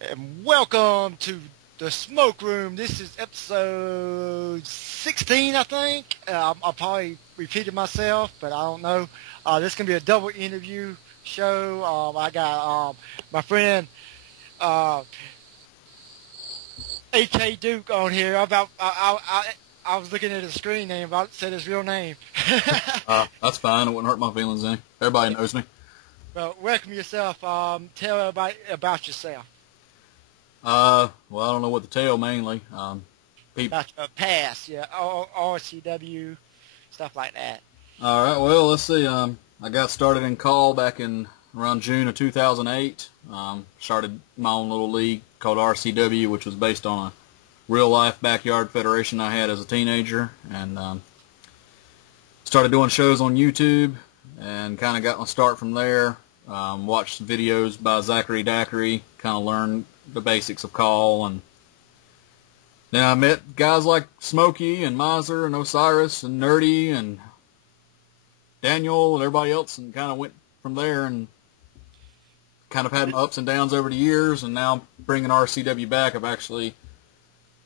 and welcome to the Smoke Room. This is episode 16, I think. I probably repeated myself, but I don't know. This is going to be a double interview show. I got my friend A.K. Duke on here. I was looking at his screen name, but I said his real name. That's fine. It wouldn't hurt my feelings any. Everybody knows me. Well, welcome yourself. Tell everybody about yourself. Well, I don't know what to tell mainly. About your past, yeah, RCW, stuff like that. All right. Well, let's see. I got started in call back in around June of 2008. Started my own little league called RCW, which was based on a real-life backyard federation I had as a teenager, and started doing shows on YouTube, and kind of got my start from there. Watched videos by Zachary Daiquiri, kind of learned the basics of call, and then I met guys like Smokey and Miser and Osiris and Nerdy and Daniel and everybody else, and kind of went from there, and kind of had my ups and downs over the years, and now bringing RCW back. I've actually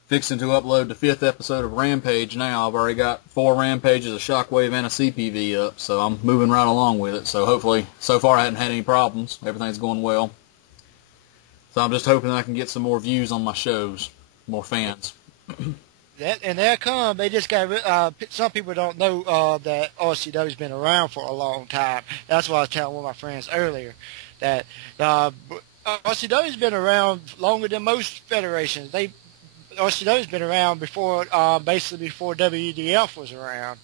fixing to upload the 5th episode of Rampage now. I've already got 4 Rampages, a Shockwave, and a CPV up, so I'm moving right along with it. So hopefully, so far I haven't had any problems. Everything's going well. So I'm just hoping I can get some more views on my shows, more fans. And they'll come. They just got. Some people don't know that RCW's been around for a long time. That's why I was telling one of my friends earlier that RCW's been around longer than most federations. RCW's been around before, basically before WEDF was around.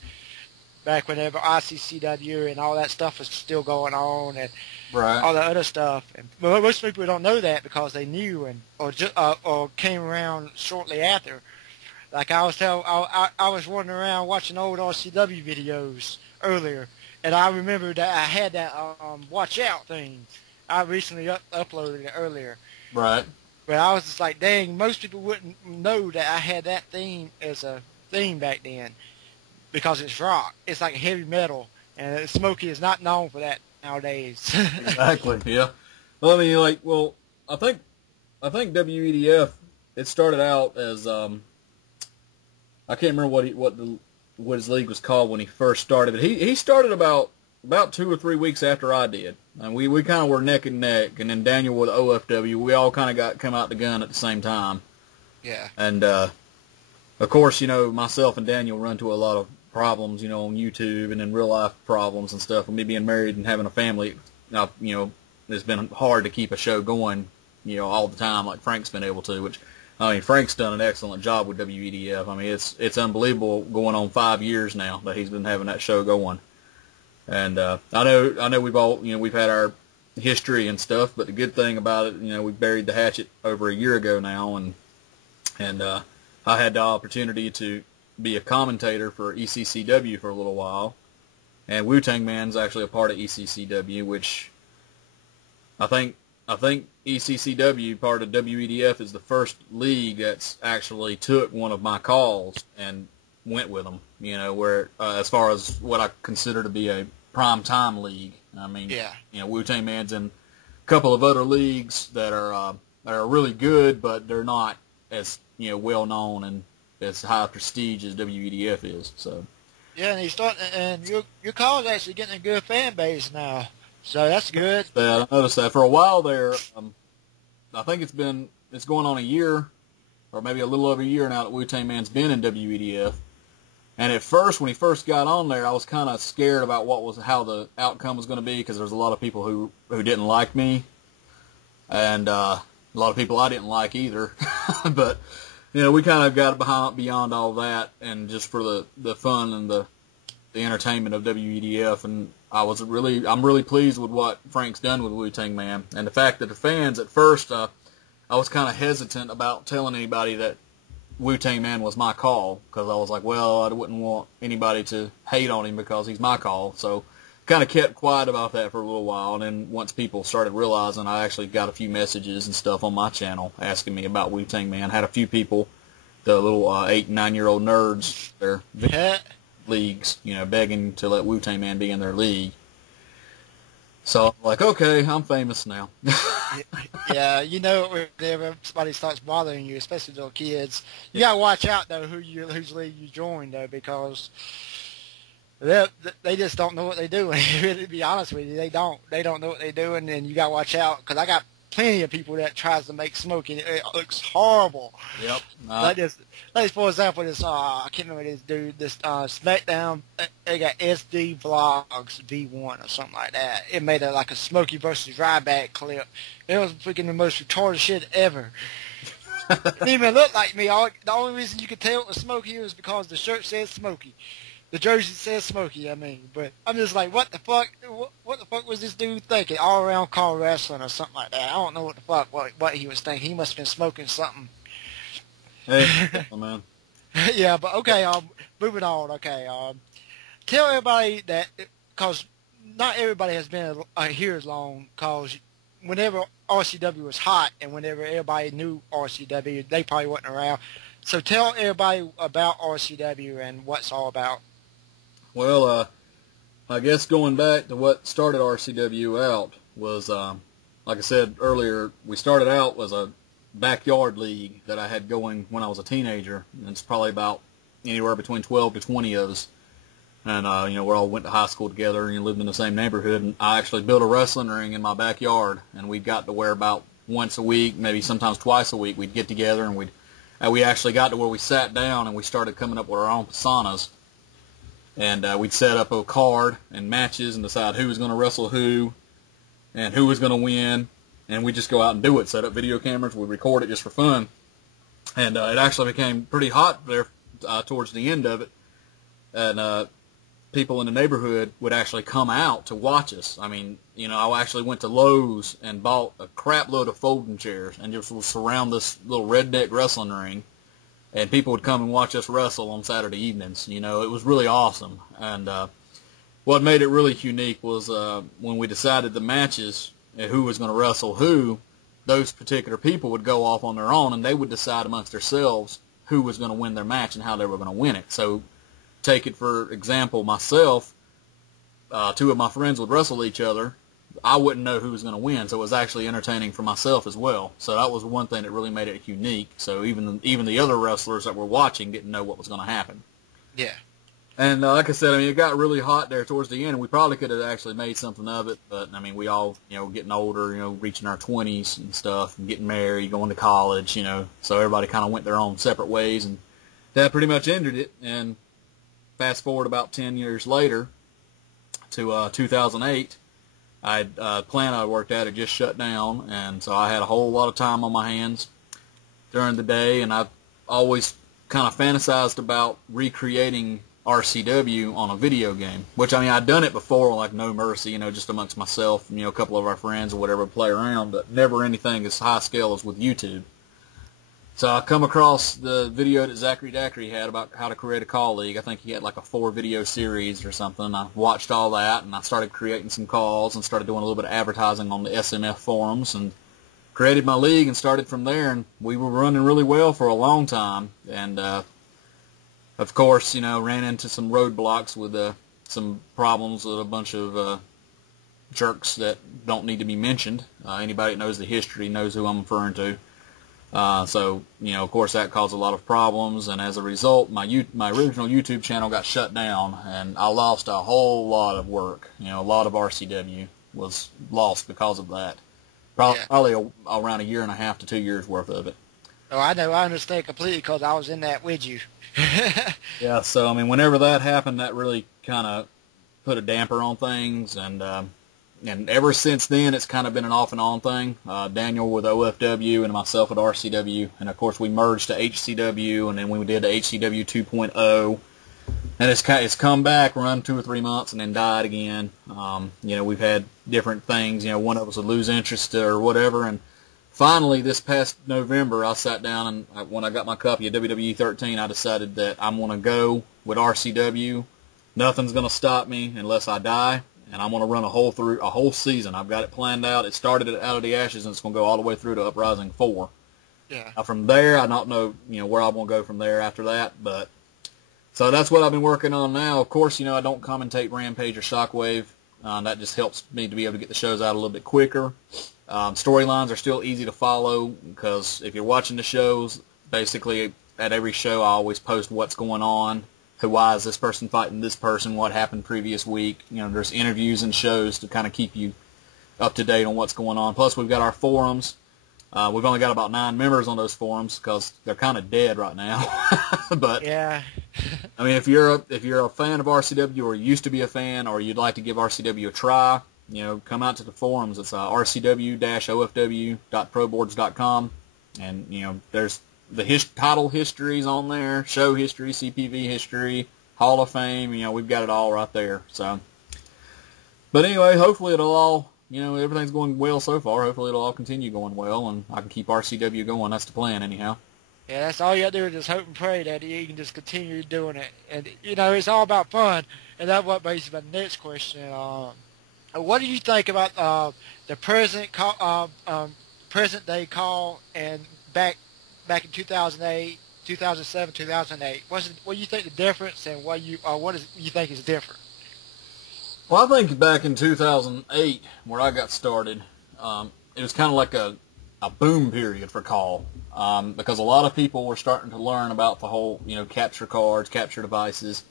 Back whenever ICCW and all that stuff was still going on, and right, all the other stuff. And most people don't know that because they knew or came around shortly after. Like I was wandering around watching old RCW videos earlier, and I remember that I had that Watch Out thing. I recently uploaded it earlier. Right. But I was just like, dang, most people wouldn't know that I had that theme as a theme back then because it's rock. It's like heavy metal, and Smokey is not known for that nowadays. Exactly. Yeah. Well, I mean, I think WEDF, it started out as I can't remember what his league was called when he first started, but he started about 2 or 3 weeks after I did. And we kind of were neck and neck, and then Daniel with OFW, we all kind of come out the gun at the same time. Yeah. And, of course, myself and Daniel run into a lot of problems, on YouTube, and then real life problems and stuff. And me being married and having a family, it's been hard to keep a show going, all the time like Frank's been able to, which, I mean, Frank's done an excellent job with WEDF. I mean, it's unbelievable going on 5 years now that he's been having that show going. And I know we've all, we've had our history and stuff, but the good thing about it, we buried the hatchet over a year ago now, and I had the opportunity to be a commentator for ECCW for a little while, and Wu-Tang Man's actually a part of ECCW, which I think ECCW, part of WEDF, is the first league that's actually took one of my calls and went with them, where as far as what I consider to be a prime time league. I mean, yeah. Wu-Tang Man's in a couple of other leagues that are really good, but they're not as well known and as high prestige as WEDF is. So yeah, and your call's actually getting a good fan base now, so that's good. Yeah, I noticed that for a while there. I think it's going on a year, or maybe a little over a year now that Wu-Tang Man's been in WEDF. And at first, when he first got on there, I was kind of scared about how the outcome was going to be, because there's a lot of people who didn't like me, and a lot of people I didn't like either. But we kind of got beyond all that, and just for the fun and the entertainment of WEDF. And I'm really pleased with what Frank's done with Wu-Tang Man, and the fact that the fans at first, I was kind of hesitant about telling anybody that Wu-Tang Man was my call, because I was like, well, I wouldn't want anybody to hate on him because he's my call. So kind of kept quiet about that for a little while, and then once people started realizing, I actually got a few messages and stuff on my channel asking me about Wu-Tang Man. Had a few people, the little 8 and 9-year-old nerds, their leagues, begging to let Wu-Tang Man be in their league. So I'm like, okay, I'm famous now. Yeah, you know, whenever somebody starts bothering you, especially little kids, you gotta watch out though whose league you join though, because they they just don't know what they're doing. To be honest with you, they don't know what they're doing, and you gotta watch out because I got plenty of people that tries to make smoking. It looks horrible. Yep. Like for example, this I can't remember this dude. This SmackDown, they got SD Vlogs V1 or something like that. It made like a Smokey versus Ryback clip. It was freaking the most retarded shit ever. It didn't even look like me. The only reason you could tell it was Smokey was because the shirt said Smokey. The jersey says Smokey, I mean, but I'm just like, what the fuck? What the fuck was this dude thinking? All around call wrestling or something like that. I don't know what the fuck what he was thinking. He must have been smoking something. Hey, man. Yeah, but okay. Moving on. Okay. Tell everybody that because not everybody has been here as long. Because whenever RCW was hot and whenever everybody knew RCW, they probably wasn't around. So tell everybody about RCW and what it's all about. Well, I guess going back to what started RCW out was, like I said earlier, we started out as a backyard league that I had going when I was a teenager. And it's probably about anywhere between 12 to 20 of us. And, we all went to high school together and lived in the same neighborhood. And I actually built a wrestling ring in my backyard. And we got to where about once a week, maybe sometimes twice a week, we'd get together and we actually got to where we sat down and we started coming up with our own personas. And we'd set up a card and matches and decide who was going to wrestle who and who was going to win. And we'd just go out and do it, set up video cameras, we'd record it just for fun. And it actually became pretty hot there towards the end of it. And people in the neighborhood would actually come out to watch us. I mean, I actually went to Lowe's and bought a crap load of folding chairs and just would surround this little redneck wrestling ring. And people would come and watch us wrestle on Saturday evenings. It was really awesome. And what made it really unique was when we decided the matches and who was going to wrestle who, those particular people would go off on their own and they would decide amongst themselves who was going to win their match and how they were going to win it. So take it for example, myself, two of my friends would wrestle each other. I wouldn't know who was going to win, so it was actually entertaining for myself as well. So that was one thing that really made it unique. So even the other wrestlers that were watching didn't know what was going to happen. Yeah. And like I said, it got really hot there towards the end, and we probably could have actually made something of it. But we all, getting older, reaching our 20s and stuff, and getting married, going to college, So everybody kind of went their own separate ways, and that pretty much ended it. And fast forward about 10 years later to 2008. Plant I worked at had just shut down, and so I had a whole lot of time on my hands during the day, and I've always kind of fantasized about recreating RCW on a video game, which, I'd done it before, like No Mercy, just amongst myself, and, a couple of our friends or whatever play around, but never anything as high scale as with YouTube. So I come across the video that Zachary Dacry had about how to create a call league. I think he had like a 4-video series or something. I watched all that, and I started creating some calls and started doing a little bit of advertising on the SMF forums and created my league and started from there. And we were running really well for a long time. And, of course, ran into some roadblocks with some problems with a bunch of jerks that don't need to be mentioned. Anybody that knows the history knows who I'm referring to. So, of course, that caused a lot of problems, and as a result, my original YouTube channel got shut down, and I lost a whole lot of work. A lot of RCW was lost because of that. Probably around 1.5 to 2 years worth of it. Oh, I know. I understand completely because I was in that with you. Yeah, so, whenever that happened, that really kind of put a damper on things, and ever since then, it's kind of been an off and on thing. Daniel with OFW and myself with RCW. And, of course, we merged to HCW, and then we did the HCW 2.0. And it's come back, run 2 or 3 months, and then died again. We've had different things. One of us would lose interest or whatever. And finally, this past November, I sat down, and when I got my copy of WWE 13, I decided that I'm going to go with RCW. Nothing's going to stop me unless I die. And I'm going to run a whole season. I've got it planned out. It started at Out of the Ashes, and it's going to go all the way through to Uprising 4. Yeah. From there, I don't know, where I'm going to go from there after that. But so that's what I've been working on now. Of course, I don't commentate Rampage or Shockwave. That just helps me to be able to get the shows out a little bit quicker. Storylines are still easy to follow because if you're watching the shows, basically at every show I always post what's going on, why is this person fighting this person, what happened previous week. There's interviews and shows to kind of keep you up to date on what's going on. Plus, we've got our forums. We've only got about 9 members on those forums because they're kind of dead right now. But yeah, I mean, if you're a fan of RCW or used to be a fan, or you'd like to give RCW a try, come out to the forums. It's rcw-ofw.proboards.com, and there's the title histories on there, show history, CPV history, Hall of Fame. We've got it all right there. So, but anyway, hopefully it'll all, everything's going well so far. Hopefully it'll all continue going well, and I can keep RCW going. That's the plan, anyhow. Yeah, that's all you got to do is just hope and pray that you can just continue doing it. And, it's all about fun, and that's what brings me to the next question. What do you think about the present day call and back in 2008, 2007, 2008? What do you think the difference, and what you think is different? Well, I think back in 2008, where I got started, it was kind of like a boom period for call, because a lot of people were starting to learn about the whole, capture cards, capture devices,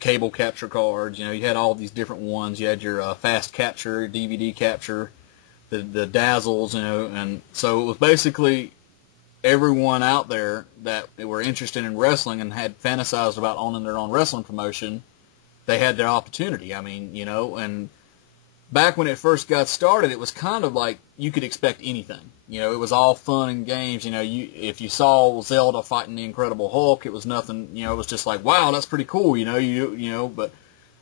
cable capture cards. You had all these different ones. You had your fast capture, DVD capture, the dazzles, and so it was basically everyone out there that were interested in wrestling and had fantasized about owning their own wrestling promotion. They had their opportunity. I mean, and back when it first got started, it was kind of like you could expect anything. It was all fun and games. If you saw Zelda fighting the Incredible Hulk, it was nothing. It was just like, wow, that's pretty cool. But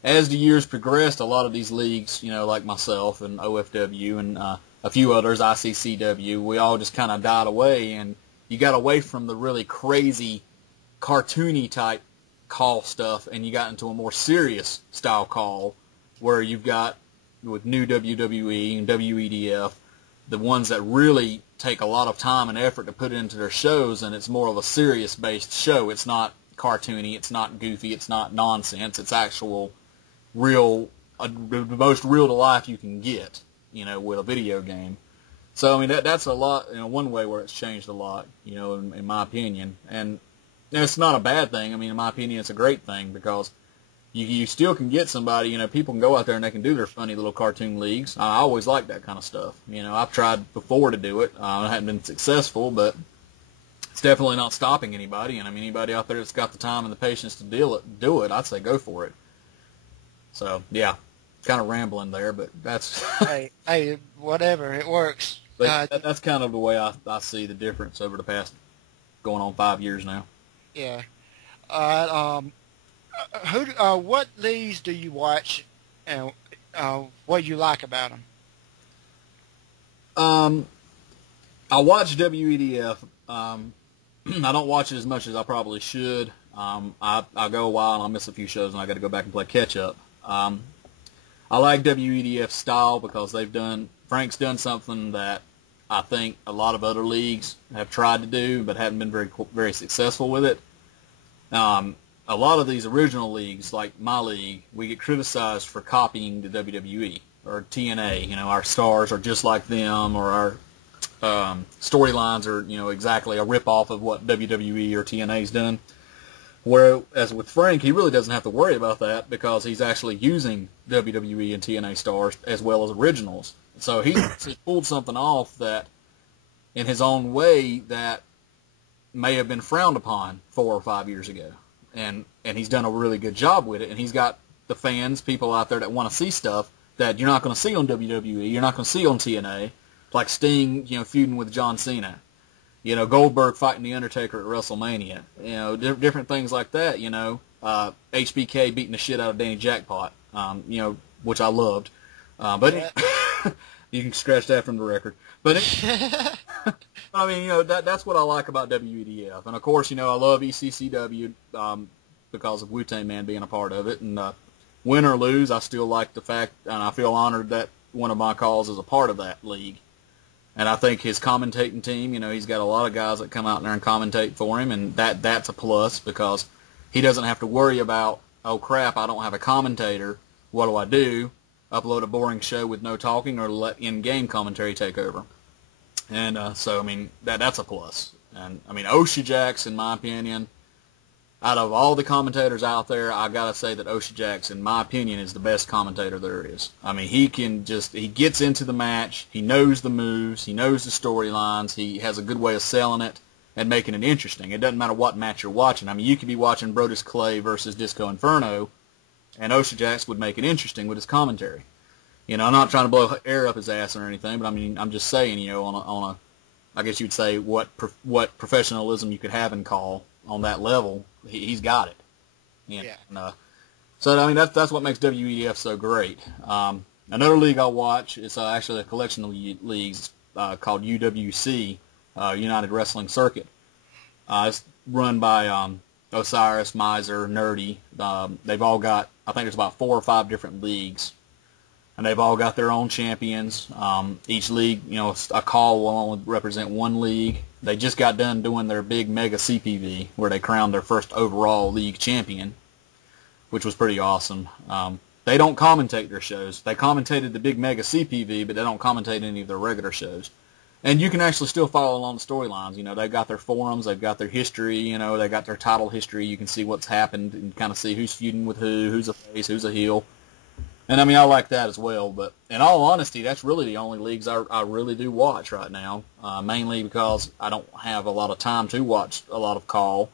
as the years progressed, a lot of these leagues, like myself and OFW and a few others, ICCW, we all just kind of died away, and you got away from the really crazy, cartoony type call stuff, and you got into a more serious style call, where you've got with new WWE and WEDF, the ones that really take a lot of time and effort to put into their shows, and it's more of a serious-based show. It's not cartoony, it's not goofy, it's not nonsense. It's actual, real, the most real-to-life you can get, with a video game. So, I mean, that's a lot, one way where it's changed a lot, in my opinion. And it's not a bad thing. I mean, in my opinion, it's a great thing, because you still can get somebody, people can go out there and they can do their funny little cartoon leagues. I always like that kind of stuff. I've tried before to do it. I haven't been successful, but it's definitely not stopping anybody. And I mean, anybody out there that's got the time and the patience to do it, I'd say go for it. So, yeah, kind of rambling there, but that's... hey, whatever, it works. But that's kind of the way I see the difference over the past going on 5 years now. Yeah. What leagues do you watch, and what do you like about them? I watch WEDF. I don't watch it as much as I probably should. I go a while and I'll miss a few shows, and I got to go back and play catch up. I like WEDF style because Frank's done something that I think a lot of other leagues have tried to do but haven't been very, very successful with it. A lot of these original leagues, like my league, we get criticized for copying the WWE or TNA. Our stars are just like them, or our storylines are, exactly a rip-off of what WWE or TNA's done. Whereas with Frank, he really doesn't have to worry about that because he's actually using WWE and TNA stars as well as originals. So he pulled something off that, in his own way, that may have been frowned upon 4 or 5 years ago. And he's done a really good job with it. And he's got the fans, people out there that want to see stuff that you're not going to see on WWE, you're not going to see on TNA, like Sting, feuding with John Cena. Goldberg fighting The Undertaker at WrestleMania. Different things like that, HBK beating the shit out of Danny Jackpot, which I loved. But you can scratch that from the record. But I mean, that's what I like about WEDF. And of course, I love ECCW because of Wu-Tang Man being a part of it. And win or lose, I still like the fact, and I feel honored that one of my calls is a part of that league. And I think his commentating team, he's got a lot of guys that come out there and commentate for him, and that's a plus because he doesn't have to worry about, oh crap, I don't have a commentator. What do I do? Upload a boring show with no talking, or let in-game commentary take over? And so, I mean, that's a plus. And, I mean, O'Shea Jackson, in my opinion, out of all the commentators out there, I got to say that O'Shea Jackson, in my opinion, is the best commentator there is. I mean, he gets into the match, he knows the moves, he knows the storylines, he has a good way of selling it and making it interesting. It doesn't matter what match you're watching. I mean, you could be watching Brodus Clay versus Disco Inferno, and O'Shea Jackson would make it interesting with his commentary. You know, I'm not trying to blow air up his ass or anything, but I mean, I'm just saying, you know, on a I guess you'd say what professionalism you could have in call on that level, he's got it. You know? Yeah. So I mean, that's what makes WEF so great. Another league I watch is actually a collection of leagues called UWC, United Wrestling Circuit. It's run by Osiris, Miser, Nerdy. They've all got, I think there's about 4 or 5 different leagues, and they've all got their own champions. Each league, you know, a call will only represent one league. They just got done doing their big mega CPV where they crowned their first overall league champion, which was pretty awesome. They don't commentate their shows. They commentated the big mega CPV, but they don't commentate any of their regular shows. And you can actually still follow along the storylines. You know, they've got their forums, they've got their history, you know, they got their title history. You can see what's happened and kind of see who's feuding with who's a face, who's a heel. And, I mean, I like that as well. But in all honesty, that's really the only leagues I really do watch right now, mainly because I don't have a lot of time to watch a lot of call.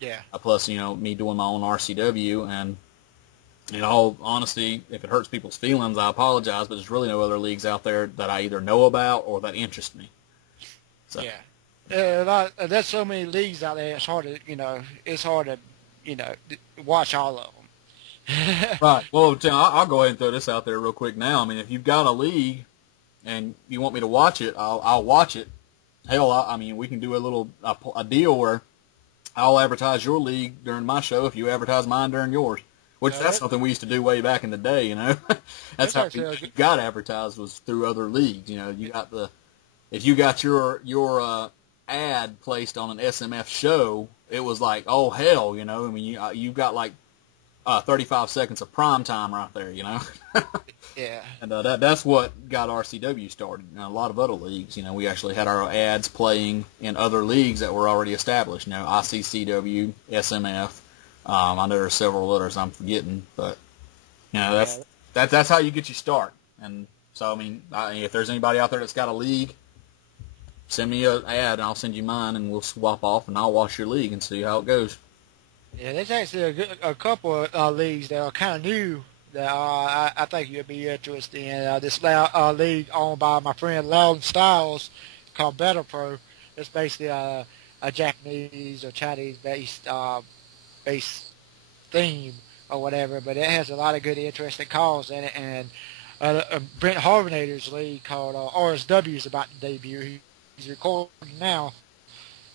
Yeah. Plus, you know, me doing my own RCW. And in all honesty, if it hurts people's feelings, I apologize, but there's really no other leagues out there that I either know about or that interest me. So. Yeah. There's so many leagues out there, it's hard to watch all of them. Right. Well, I'll go ahead and throw this out there real quick now. I mean, if you've got a league and you want me to watch it, I'll watch it. Hell, I mean, we can do a deal where I'll advertise your league during my show if you advertise mine during yours. Which that's something we used to do way back in the day, you know. That's how you got advertised, was through other leagues. You know, if you got your ad placed on an SMF show, it was like, oh hell, you know. I mean, you got like 35 seconds of prime time right there, you know. Yeah. And that's what got RCW started. And a lot of other leagues, you know, we actually had our ads playing in other leagues that were already established. You know, ICCW, SMF. I know there's several others I'm forgetting, but you know, that's how you get your start. And so, I mean, if there's anybody out there that's got a league, send me an ad and I'll send you mine, and we'll swap off, and I'll watch your league and see how it goes. Yeah, there's actually a couple of leagues that are kind of new that I think you'd be interested in. This league owned by my friend Loudon Styles called Better Pro. It's basically a Japanese or Chinese based theme or whatever, but it has a lot of good, interesting calls in it. And Brent Harvinator's league called RSW is about to debut. He's recording now.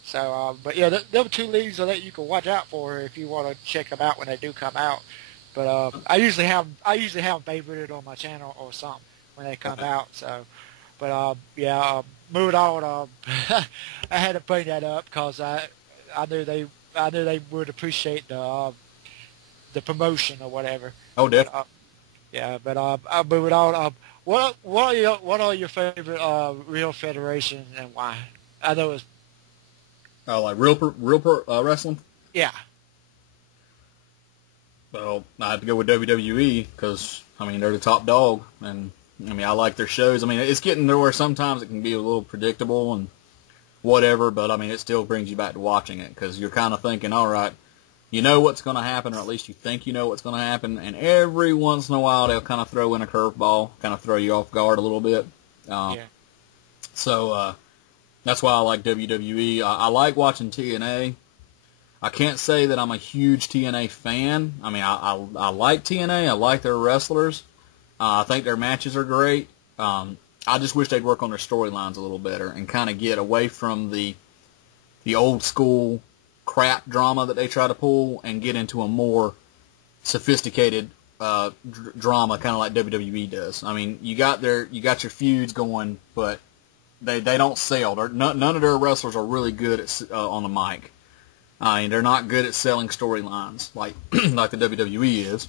So, but yeah, there are 2 leagues that you can watch out for if you want to check them out when they do come out. But I usually have them favorited on my channel or something when they come out. So, but moving on. I had to bring that up because I knew they would appreciate the promotion or whatever. Oh, definitely. But moving on. What are your favorite real federations and why? I know it's like real wrestling. Yeah. Well, I have to go with WWE because I mean they're the top dog, and I mean I like their shows. I mean it's getting to where sometimes it can be a little predictable and whatever, but I mean it still brings you back to watching it because you're kind of thinking, all right, you know what's going to happen, or at least you think you know what's going to happen, and every once in a while they'll kind of throw in a curveball, kind of throw you off guard a little bit. So that's why I like WWE. I like watching TNA. I can't say that I'm a huge TNA fan. I mean, I like TNA. I like their wrestlers. I think their matches are great. I just wish they'd work on their storylines a little better and kind of get away from the old school crap drama that they try to pull and get into a more sophisticated drama, kind of like WWE does. I mean, you got your feuds going, but they don't sell. None of their wrestlers are really good at on the mic. They're not good at selling storylines like like the WWE is,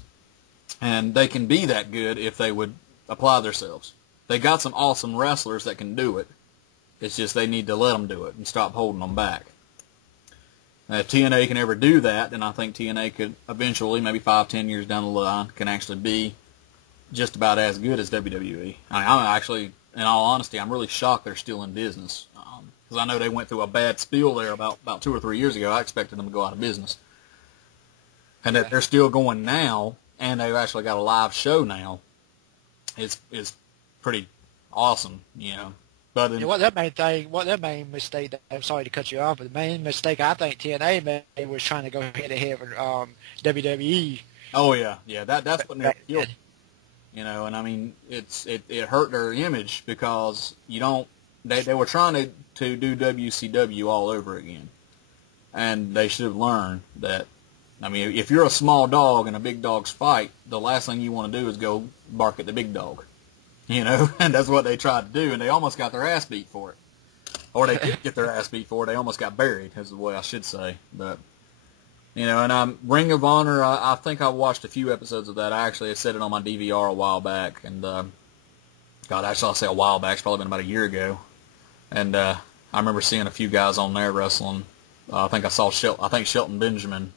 and they can be that good if they would apply themselves. They got some awesome wrestlers that can do it It's just they need to let them do it and stop holding them back. If TNA can ever do that, then I think TNA could eventually, maybe 5-10 years down the line, can actually be just about as good as WWE. I'm actually, in all honesty, I'm really shocked they're still in business. Because I know they went through a bad spiel there about 2 or 3 years ago. I expected them to go out of business. And that they're still going now, and they've actually got a live show now, is pretty awesome, you know. But what that main mistake, I'm sorry to cut you off, but the main mistake I think TNA made was trying to go head to head with WWE. Oh yeah, that's what they're killed. You know, and I mean, it hurt their image because they were trying to do WCW all over again, and they should have learned that. I mean, if you're a small dog in a big dog's fight, the last thing you want to do is go bark at the big dog. You know, and that's what they tried to do, and they almost got their ass beat for it. Or they did get their ass beat for it. They almost got buried, is the way I should say. But, you know, and Ring of Honor, I think I watched a few episodes of that. I actually set it on my DVR a while back, and, God, actually I'll say a while back. It's probably been about a year ago. And I remember seeing a few guys on there wrestling. I think Shelton Benjamin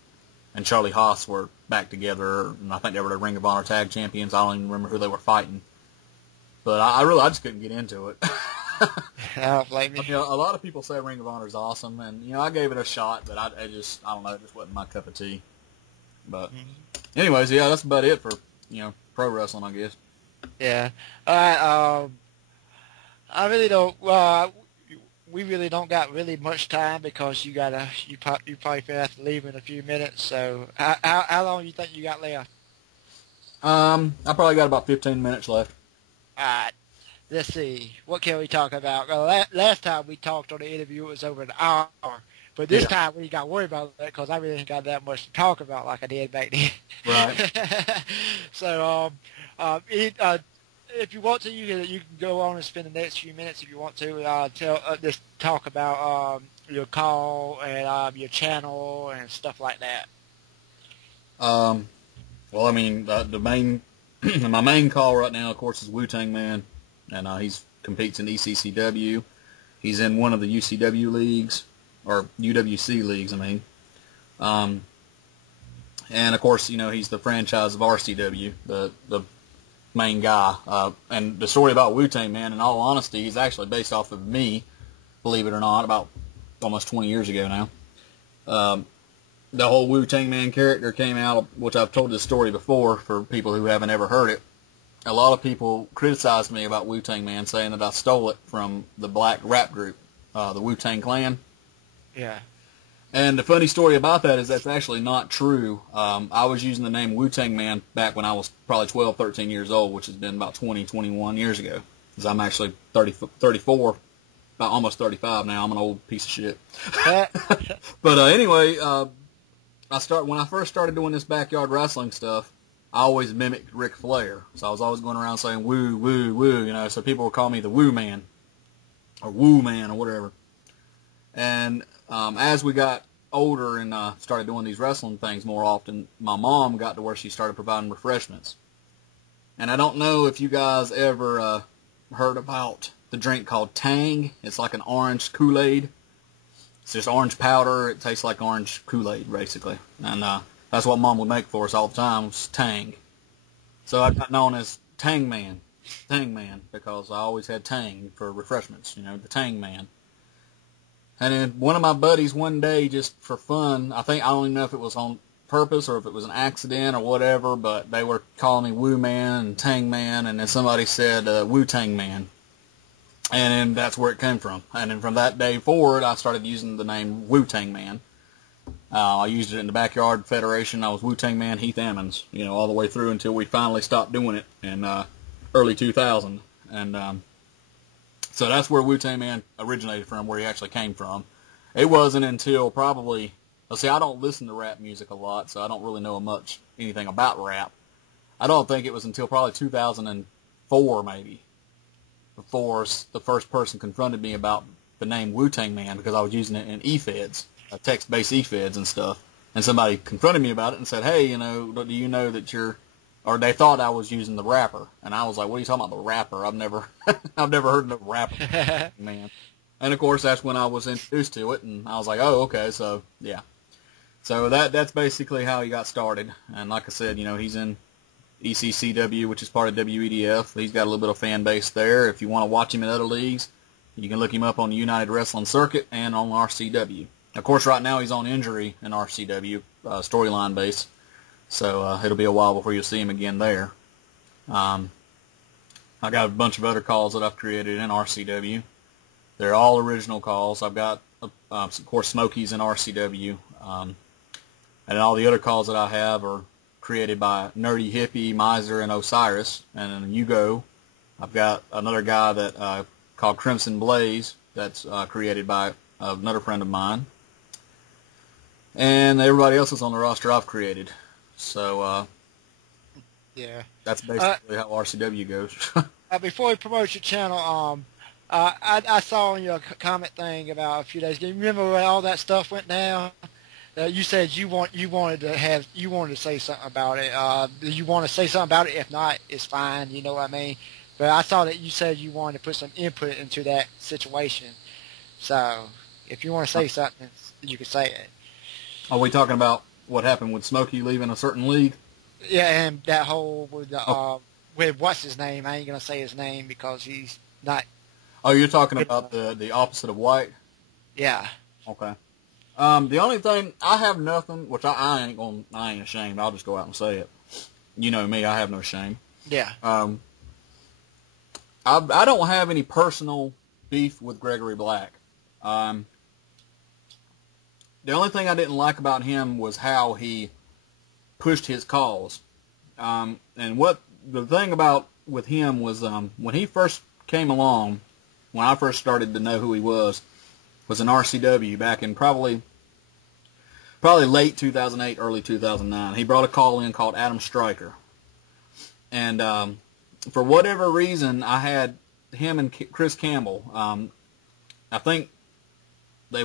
and Charlie Haas were back together, and I think they were the Ring of Honor Tag Champions. I don't even remember who they were fighting. But I just couldn't get into it. I don't blame you. You know, a lot of people say Ring of Honor is awesome, and you know I gave it a shot, but I don't know, it just wasn't my cup of tea. But anyways, yeah, that's about it for pro wrestling, I guess. Yeah. All right. I really don't. We really don't got really much time because you probably have to leave in a few minutes. So how long do you think you got left? I probably got about 15 minutes left. All right, let's see. What can we talk about? Last time we talked on the interview, it was over an hour. But this time we got to worry about that because I really ain't got that much to talk about like I did back then. Right. So, if you want to, you can go on and spend the next few minutes if you want to. Just talk about your call and your channel and stuff like that. Well, I mean, the main my main call right now, of course, is Wu-Tang Man, and he competes in ECCW. He's in one of the UCW leagues, or UWC leagues, I mean. And, of course, he's the franchise of RCW, the main guy. And the story about Wu-Tang Man, in all honesty, he's actually based off of me, believe it or not, about almost 20 years ago now. The whole Wu-Tang Man character came out, which I've told this story before for people who haven't ever heard it. A lot of people criticized me about Wu-Tang Man, saying that I stole it from the black rap group, the Wu-Tang Clan. Yeah. And the funny story about that is that's actually not true. I was using the name Wu-Tang Man back when I was probably 12, 13 years old, which has been about 20, 21 years ago. Because I'm actually 34, about almost 35 now. I'm an old piece of shit. But anyway, when I first started doing this backyard wrestling stuff, I always mimicked Ric Flair. So I was always going around saying woo, woo, woo, so people would call me the Woo Man, or Woo Man, or whatever. And as we got older and started doing these wrestling things more often, my mom got to where she started providing refreshments. And I don't know if you guys ever heard about the drink called Tang. It's like an orange Kool-Aid. It's just orange powder. It tastes like orange Kool-Aid, basically. And that's what Mom would make for us all the time, was Tang. So I got known as Tang Man, because I always had Tang for refreshments, the Tang Man. And then one of my buddies one day, just for fun, I don't even know if it was on purpose or if it was an accident or whatever, but they were calling me Woo Man and Tang Man, and then somebody said Wu-Tang Man. And then that's where it came from. And then from that day forward, I started using the name Wu-Tang Man. I used it in the Backyard Federation. I was Wu-Tang Man Heath Ammons, all the way through until we finally stopped doing it in early 2000. And so that's where Wu-Tang Man originated from, where he actually came from. It wasn't until probably, I don't listen to rap music a lot, so I don't really know anything about rap. I don't think it was until probably 2004, maybe, before the first person confronted me about the name Wu-Tang Man, because I was using it in e-feds, text-based e-feds and stuff. And somebody confronted me about it and said, hey, do you know that or they thought I was using the rapper. And I was like, what are you talking about, the rapper? I've never heard of the rapper, man. And of course, that's when I was introduced to it, and I was like, oh, okay, so yeah. So that's basically how he got started. And like I said, he's in ECCW, which is part of WEDF. He's got a little bit of fan base there. If you want to watch him in other leagues, you can look him up on the United Wrestling Circuit and on RCW. Of course, right now he's on injury in RCW, storyline base. So it'll be a while before you'll see him again there. I got a bunch of other calls that I've created in RCW. They're all original calls. I've got, of course, Smokey's in RCW. And all the other calls that I have are created by Nerdy Hippie, Miser, and Osiris. And then Hugo, I've got another guy that called Crimson Blaze that's created by another friend of mine. And everybody else is on the roster I've created. So, yeah, that's basically how RCW goes. Before we promote your channel, I saw on your comment thing about a few days ago. You remember when all that stuff went down? You said you wanted to say something about it. Do you want to say something about it? If not, it's fine. You know what I mean? But I saw that you said you wanted to put some input into that situation. So if you want to say something, you can say it. Are we talking about what happened with Smokey leaving a certain league? Yeah, and that whole with with what's his name? I ain't gonna say his name because he's not. Oh, you're talking about the opposite of White? Yeah. Okay. The only thing, I have nothing, which I ain't ashamed. I'll just go out and say it. You know me, I have no shame. Yeah. I don't have any personal beef with Gregory Black. The only thing I didn't like about him was how he pushed his calls. And what the thing about with him was when he first came along, when I first started to know who he was in RCW back in probably late 2008, early 2009. He brought a call in called Adam Stryker. And for whatever reason, I had him and Chris Campbell. I think I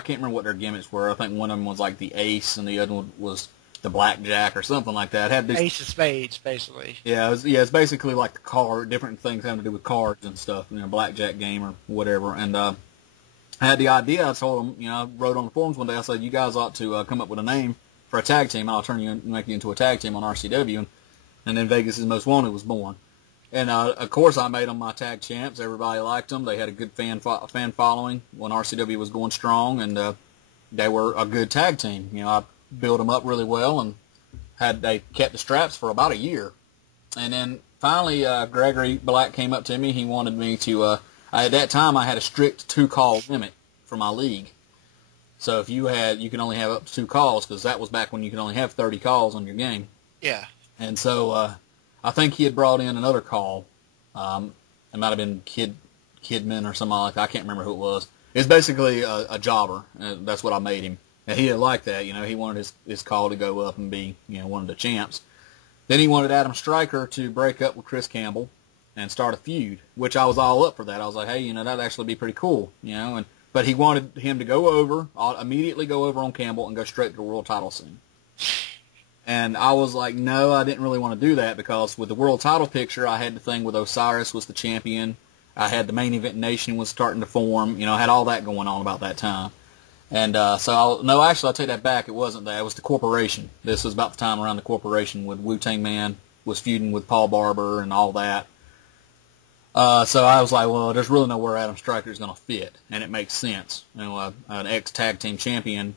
can't remember what their gimmicks were. I think one of them was like the ace and the other one was the blackjack or something like that. It had this, ace of spades, basically. Yeah, it's basically like the card, different things having to do with cards and stuff, blackjack game or whatever. And I had the idea. I told them, I wrote on the forums one day. I said, you guys ought to come up with a name for a tag team. I'll turn you and make you into a tag team on RCW. And then Vegas' Most Wanted was born. And of course, I made them my tag champs. Everybody liked them. They had a good fan following when RCW was going strong, and they were a good tag team. I built them up really well, and they kept the straps for about a year. And then finally, Gregory Black came up to me. He wanted me to. At that time, I had a strict 2-call limit for my league. So if you could only have up to 2 calls, because that was back when you could only have 30 calls on your game. Yeah. And so I think he had brought in another call. It might have been Kidman or something like that. I can't remember who it was. It's basically a jobber. That's what I made him. And he didn't like that. He wanted his call to go up and be, one of the champs. Then he wanted Adam Stryker to break up with Chris Campbell and start a feud, which I was all up for that. I was like, hey, that'd actually be pretty cool, but he wanted him to immediately go over on Campbell and go straight to the world title scene. And I was like, no, I didn't really want to do that because with the world title picture, I had the thing with Osiris was the champion. I had the main event nation was starting to form. I had all that going on about that time. And actually, I'll take that back. It wasn't that. It was the corporation. This was about the time around the corporation with Wu-Tang Man was feuding with Paul Barber and all that. So I was like, well, there's really nowhere Adam Stryker is going to fit, and it makes sense. An ex-tag team champion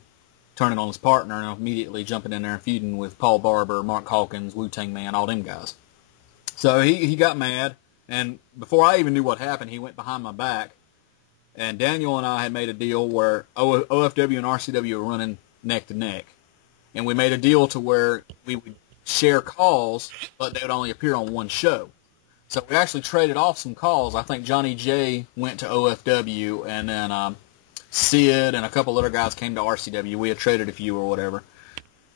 turning on his partner and immediately jumping in there and feuding with Paul Barber, Mark Hawkins, Wu-Tang Man, all them guys. So he got mad, and before I even knew what happened, he went behind my back, and Daniel and I had made a deal where OFW and RCW were running neck to neck, and we made a deal to where we would share calls, but they would only appear on one show. So we actually traded off some calls. I think Johnny J went to OFW, and then Sid and a couple other guys came to RCW. We had traded a few or whatever.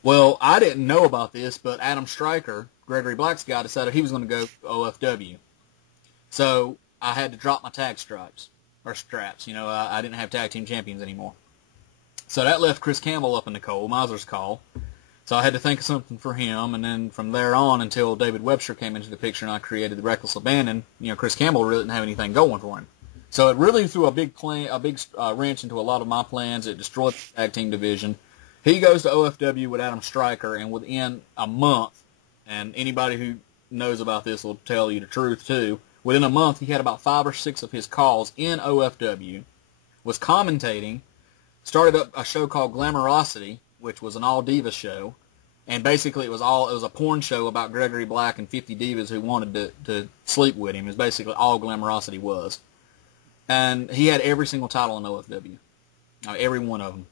Well, I didn't know about this, but Adam Stryker, Gregory Black's guy, decided he was going to go OFW. So I had to drop my tag straps. I didn't have tag team champions anymore. So that left Chris Campbell up in the cold, Miser's call. So I had to think of something for him, and then from there on until David Webster came into the picture and I created the Reckless Abandon, Chris Campbell really didn't have anything going for him. So it really threw a big wrench into a lot of my plans. It destroyed the tag team division. He goes to OFW with Adam Stryker, and within a month, and anybody who knows about this will tell you the truth too, within a month he had about 5 or 6 of his calls in OFW, was commentating, started up a show called Glamorosity, which was an all-diva show, and basically it was a porn show about Gregory Black and 50 divas who wanted to sleep with him. Is basically all Glamorosity was. And he had every single title in OFW, every one of them.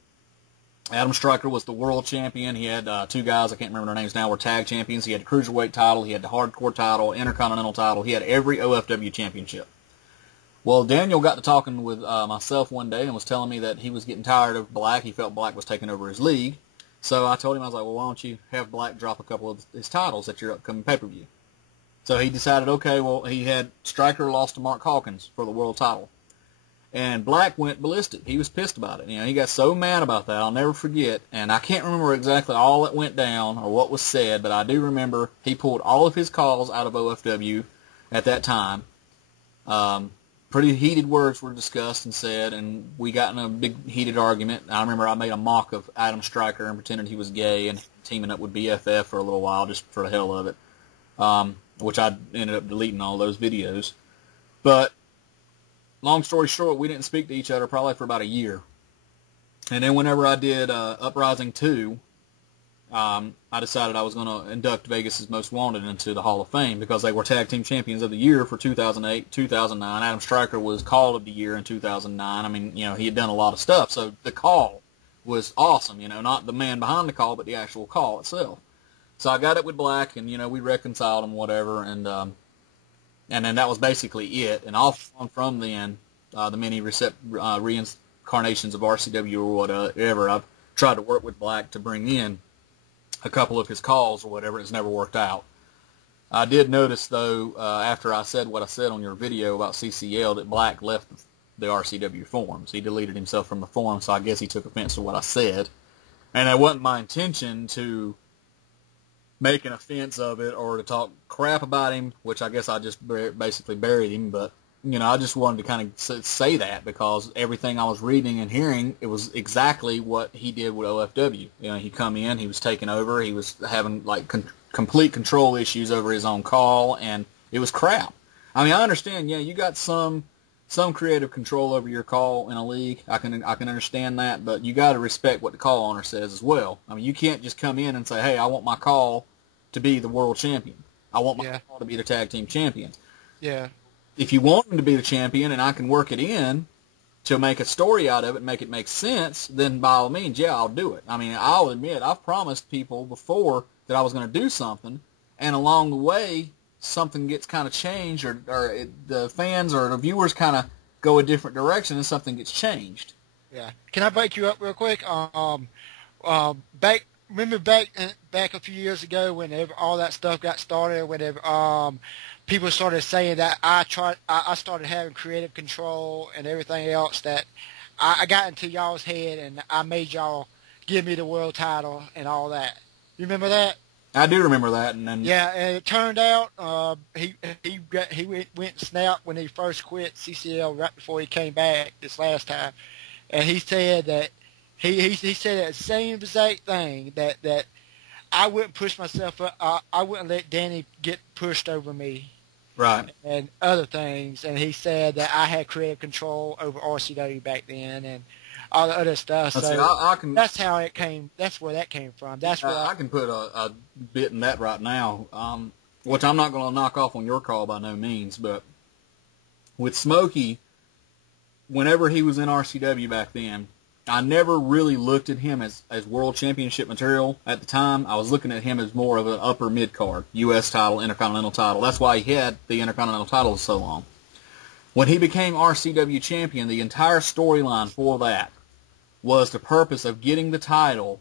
Adam Stryker was the world champion. He had 2 guys, I can't remember their names now, were tag champions. He had the cruiserweight title. He had the hardcore title, intercontinental title. He had every OFW championship. Well, Daniel got to talking with myself one day and was telling me that he was getting tired of Black. He felt Black was taking over his league. So I told him, I was like, well, why don't you have Black drop a couple of his titles at your upcoming pay-per-view? So he decided, okay, well, he had Stryker lost to Mark Hawkins for the world title. And Black went ballistic. He was pissed about it. He got so mad about that, I'll never forget. And I can't remember exactly all that went down or what was said, but I do remember he pulled all of his calls out of OFW at that time. Pretty heated words were discussed and said, and we got in a big heated argument. I remember I made a mock of Adam Stryker and pretended he was gay and teaming up with BFF for a little while just for the hell of it, which I ended up deleting all those videos. But long story short, we didn't speak to each other probably for about a year. And then whenever I did Uprising 2, I decided I was going to induct Vegas' Most Wanted into the Hall of Fame because they were Tag Team Champions of the Year for 2008, 2009. Adam Stryker was Call of the Year in 2009. I mean, he had done a lot of stuff. So the call was awesome, not the man behind the call, but the actual call itself. So I got it with Black, and, we reconciled and whatever, and then that was basically it. And off from then, the many reincarnations of RCW or whatever, I've tried to work with Black to bring in a couple of his calls or whatever. It's never worked out. I did notice, though, after I said what I said on your video about CCL, that Black left the RCW forums. He deleted himself from the forum, so I guess he took offense to what I said. And it wasn't my intention to make an offense of it or to talk crap about him, which I guess I just basically buried him, but I just wanted to kind of say that because everything I was reading and hearing, it was exactly what he did with OFW. He come in, he was taking over, he was having complete control issues over his own call, and it was crap. I mean, I understand, you got some creative control over your call in a league. I can understand that, but you got to respect what the call owner says as well. I mean, you can't just come in and say, hey, I want my call to be the world champion. I want my call to be the tag team champion. Yeah. If you want him to be the champion and I can work it in to make a story out of it and make it make sense, then by all means, I'll do it. I mean, I'll admit, I've promised people before that I was going to do something, and along the way, something gets kind of changed, or the fans or the viewers kind of go a different direction and something gets changed. Yeah. Can I break you up real quick? Remember back a few years ago whenever all that stuff got started, whenever people started saying that I started having creative control and everything else, that I got into y'all's head and I made y'all give me the world title and all that. You remember that? I do remember that. And then and it turned out he went and snapped when he first quit CCL right before he came back this last time, and he said that he said that same exact thing, that I wouldn't push myself up, I wouldn't let Danny get pushed over me. Right. And other things, and he said that I had creative control over RCW back then and all the other stuff. So I can, that's how it came. That's where that came from. That's where I can put a bit in that right now, which I'm not going to knock off on your call by no means, but with Smokey, whenever he was in RCW back then, I never really looked at him as world championship material at the time. I was looking at him as more of an upper mid-card, U.S. title, Intercontinental title. That's why he had the Intercontinental title so long. When he became RCW champion, the entire storyline for that was the purpose of getting the title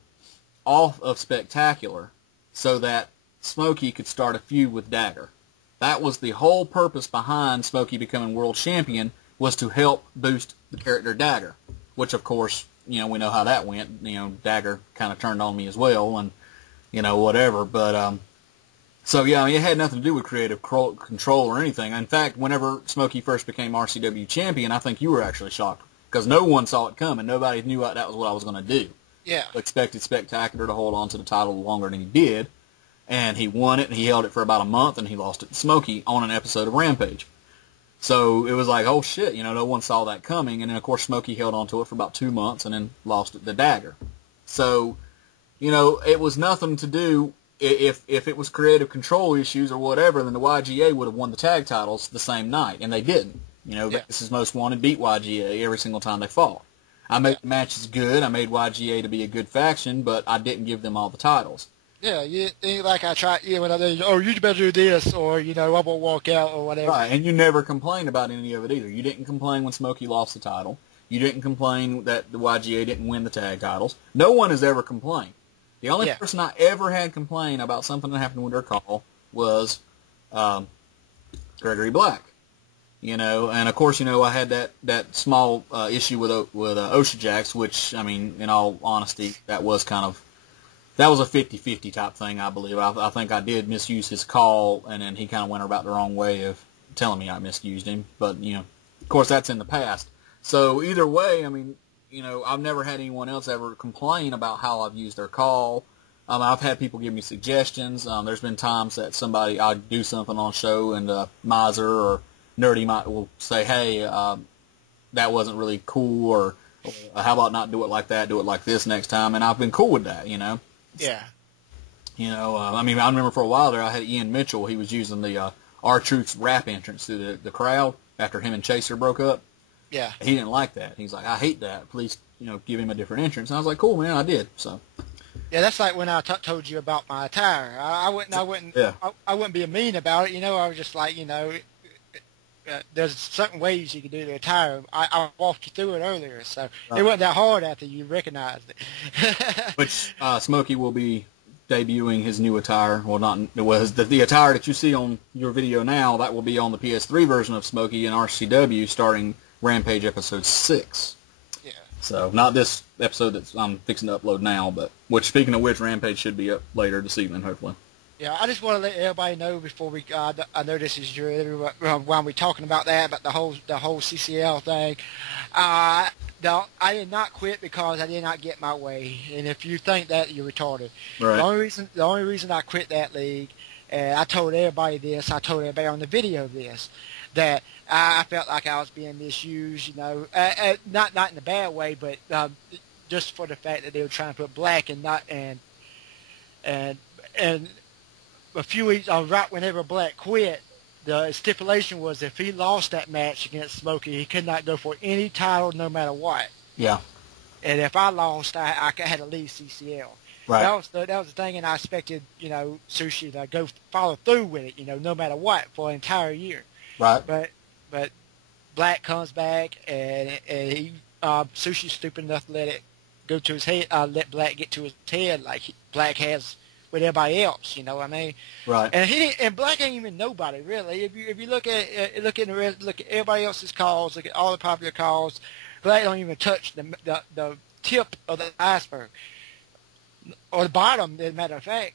off of Spectacular so that Smokey could start a feud with Dagger. That was the whole purpose behind Smokey becoming world champion, was to help boost the character Dagger, which, of course, we know how that went. Dagger kind of turned on me as well, and, whatever. But So, yeah, I mean, it had nothing to do with creative control or anything. In fact, whenever Smokey first became RCW champion, I think you were actually shocked because no one saw it coming. Nobody knew that was what I was going to do. Yeah. Expected Spectacular to hold on to the title longer than he did, and he won it, and he held it for about a month, and he lost it to Smokey on an episode of Rampage. So it was like, oh, shit, no one saw that coming. And then, of course, Smokey held on to it for about 2 months and then lost it to Dagger. So, it was nothing to do. If it was creative control issues or whatever, then the YGA would have won the tag titles the same night, and they didn't. Vegas' Most Wanted beat YGA every single time they fought. I made the matches good. I made YGA to be a good faction, but I didn't give them all the titles. Yeah, like I tried, when I did, you better do this, or, I won't walk out, or whatever. Right, and you never complained about any of it either. You didn't complain when Smokey lost the title. You didn't complain that the YGA didn't win the tag titles. No one has ever complained. The only person I ever had complain about something that happened with their call was Gregory Black. And of course, I had that small issue with Osha Jax, which, I mean, in all honesty, that was a 50-50 type thing, I believe. I think I did misuse his call, and then he kind of went about the wrong way of telling me I misused him. But, of course, that's in the past. So either way, I mean, I've never had anyone else ever complain about how I've used their call. I've had people give me suggestions. There's been times that I'll do something on a show, and Miser or Nerdy will say, hey, that wasn't really cool, or how about not do it like that, do it like this next time, and I've been cool with that, Yeah. I mean, I remember for a while there I had Ian Mitchell. He was using the R-Truth's rap entrance through the crowd after him and Chaser broke up. Yeah. He didn't like that. He's like, I hate that. Please, give him a different entrance. And I was like, cool, man, I did. So. Yeah, that's like when I told you about my attire. I wouldn't be mean about it. I was just like, there's certain ways you can do the attire. I walked you through it earlier, so It wasn't that hard after you recognized it. Which Smokey will be debuting his new attire. Well, the attire that you see on your video now. That will be on the PS3 version of Smokey in RCW starting Rampage episode 6. Yeah. So not this episode that I'm fixing to upload now, but speaking of which, Rampage should be up later this evening, hopefully. Yeah, I just want to let everybody know before we. I know this is while we're talking about that, but the whole CCL thing. I did not quit because I did not get my way, and if you think that, you're retarded. Right. The only reason I quit that league, and I told everybody this. I told everybody on the video this, that I felt like I was being misused. Not in a bad way, but just for the fact that they were trying to put Black and a few weeks, right whenever Black quit, the stipulation was if he lost that match against Smokey, he could not go for any title no matter what. Yeah. And if I lost, I had to leave CCL. Right. That was the thing, and I expected, Sushi to go follow through with it, no matter what, for an entire year. Right. But Black comes back, and he Sushi's stupid enough to let it go to his head, let Black get to his head like Black has with everybody else, you know what I mean? Right. And Black ain't even nobody really. If you look at everybody else's calls, look at all the popular calls, Black don't even touch the tip of the iceberg, or the bottom, as a matter of fact.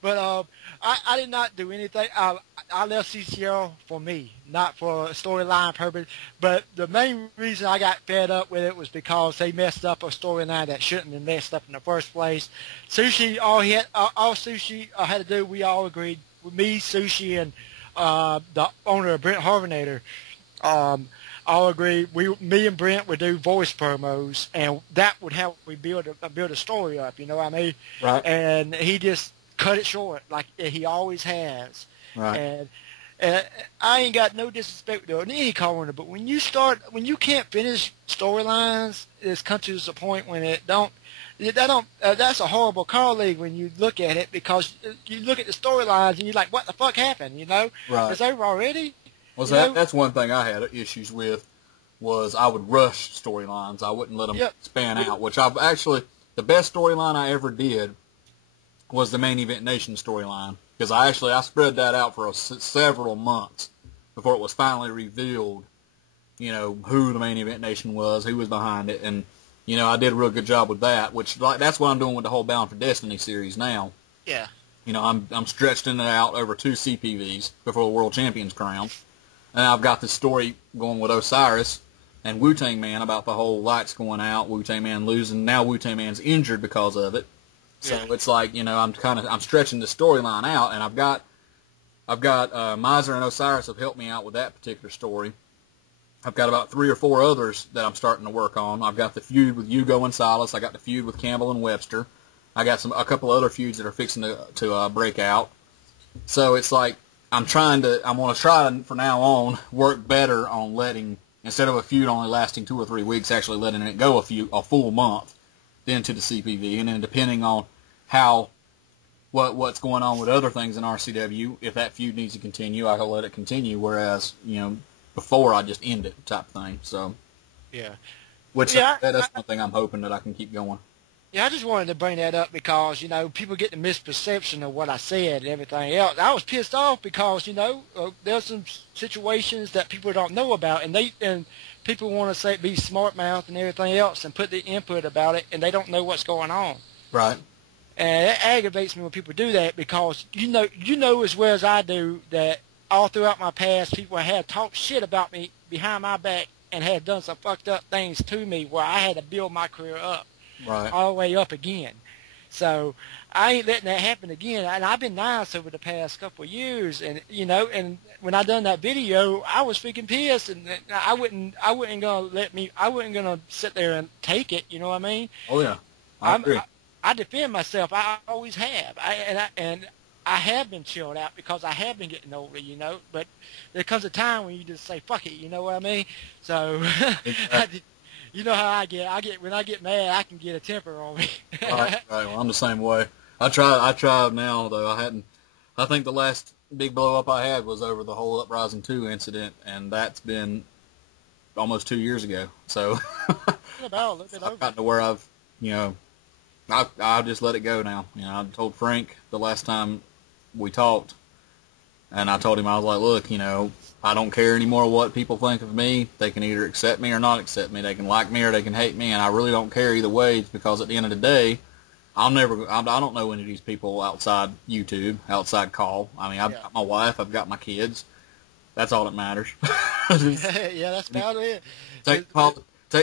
But I did not do anything. I left CCL for me, not for storyline purpose. But the main reason I got fed up with it was because they messed up a storyline that shouldn't have messed up in the first place. Sushi, all Sushi had to do, we all agreed, with me, Sushi, and the owner of Brent Harvinator, all agreed. Me and Brent would do voice promos, and that would help we build a story up. You know what I mean? Right. And he just cut it short, like he always has. Right. And I ain't got no disrespect to any corner, but when you can't finish storylines, it's come to the point when that's a horrible call league when you look at it, because you look at the storylines and you're like, what the fuck happened? You know? Right. It's over already. Well, that's one thing I had issues with, was I would rush storylines. I wouldn't let them span out, which the best storyline I ever did was the Main Event Nation storyline, because I spread that out for several months before it was finally revealed, who the Main Event Nation was, who was behind it, and, I did a real good job with that, which that's what I'm doing with the whole Bound for Destiny series now. Yeah. I'm stretching it out over 2 CPVs before the World Champions crown. And I've got this story going with Osiris and Wu-Tang Man about the whole lights going out, Wu-Tang Man losing. Now Wu-Tang Man's injured because of it. So it's like, I'm stretching the storyline out, and I've got Miser and Osiris have helped me out with that particular story. I've got about 3 or 4 others that I'm starting to work on. I've got the feud with Hugo and Silas. I got the feud with Campbell and Webster. I got a couple other feuds that are fixing to break out. So it's like I'm going to try from now on work better on letting, instead of a feud only lasting 2 or 3 weeks, actually letting it go a full month, then to the CPV, and then depending on what's going on with other things in RCW, if that feud needs to continue, I can let it continue. Whereas before I just end it type thing. So that's one thing I'm hoping that I can keep going. Yeah, I just wanted to bring that up because, people get the misperception of what I said and everything else. I was pissed off because, there's some situations that people don't know about, and people want to be smart mouth and everything else and put the input about it, and they don't know what's going on. Right. And it aggravates me when people do that because, you know as well as I do that all throughout my past, people had talked shit about me behind my back and had done some fucked up things to me where I had to build my career up. Right. All the way up again. So I ain't letting that happen again. And I've been nice over the past couple of years. And, and when I done that video, I was freaking pissed. And I wasn't going to sit there and take it. You know what I mean? Oh, yeah. I agree. I defend myself. I always have. And I have been chilled out because I have been getting older, But there comes a time when you just say, fuck it. You know what I mean? So you know how I get. When I get mad, I can get a temper on me. Right. Well, I'm the same way. I try now, though. I think the last big blow up I had was over the whole Uprising 2 incident, and that's been almost 2 years ago. So I've gotten to where I've just let it go now. I told Frank the last time we talked, and I told him, I was like, look, I don't care anymore what people think of me. They can either accept me or not accept me. They can like me or they can hate me, and I really don't care either way because at the end of the day, I don't know any of these people outside YouTube, outside call. I mean, I've got my wife, I've got my kids. That's all that matters. Yeah, that's about it. Take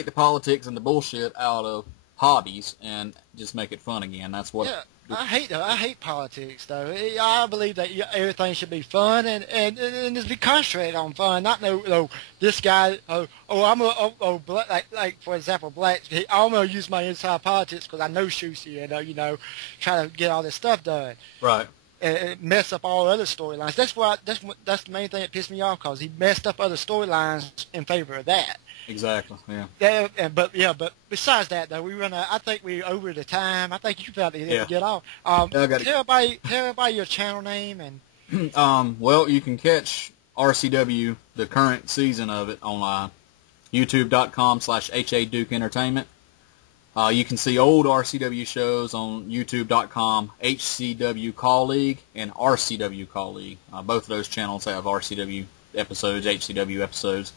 the politics and the bullshit out of hobbies and just make it fun again. That's what. Yeah. I hate politics, though. I believe that everything should be fun and just be concentrated on fun. Not this guy. Like for example, blacks. I'm gonna use my inside politics because I know Shusey and try to get all this stuff done. Right. And mess up all other storylines. That's the main thing that pissed me off because he messed up other storylines in favor of that. Exactly. Yeah. But besides that, though, I think we over the time. I think you about to get off. Tell everybody your channel name and. Well, you can catch RCW, the current season of it, on YouTube.com/hadukentertainment. You can see old RCW shows on YouTube.com, HCW Call League and RCW Call League. Both of those channels have RCW episodes, HCW episodes.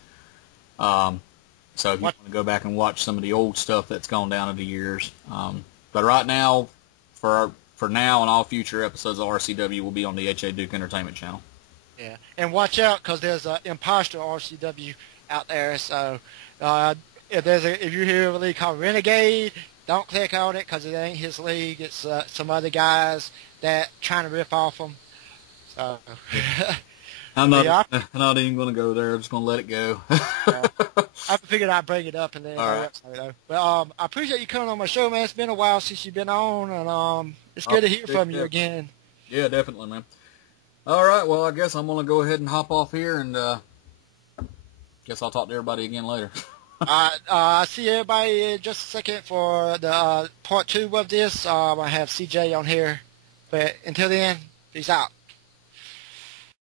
So if you want to go back and watch some of the old stuff that's gone down in the years. But right now, for now and all future episodes of RCW will be on the H.A. Duke Entertainment channel. Yeah, and watch out because there's an imposter RCW out there. So if you hear of a league called Renegade, don't click on it because it ain't his league. It's some other guys that trying to rip off him. So. I'm not even going to go there. I'm just going to let it go. I figured I'd bring it up and then. All right. But I appreciate you coming on my show, man. It's been a while since you've been on, and it's good to hear from you again. Yeah, definitely, man. All right. Well, I guess I'm going to go ahead and hop off here, and guess I'll talk to everybody again later. I'll see everybody in just a second for the part 2 of this. I have CJ on here. But until then, peace out.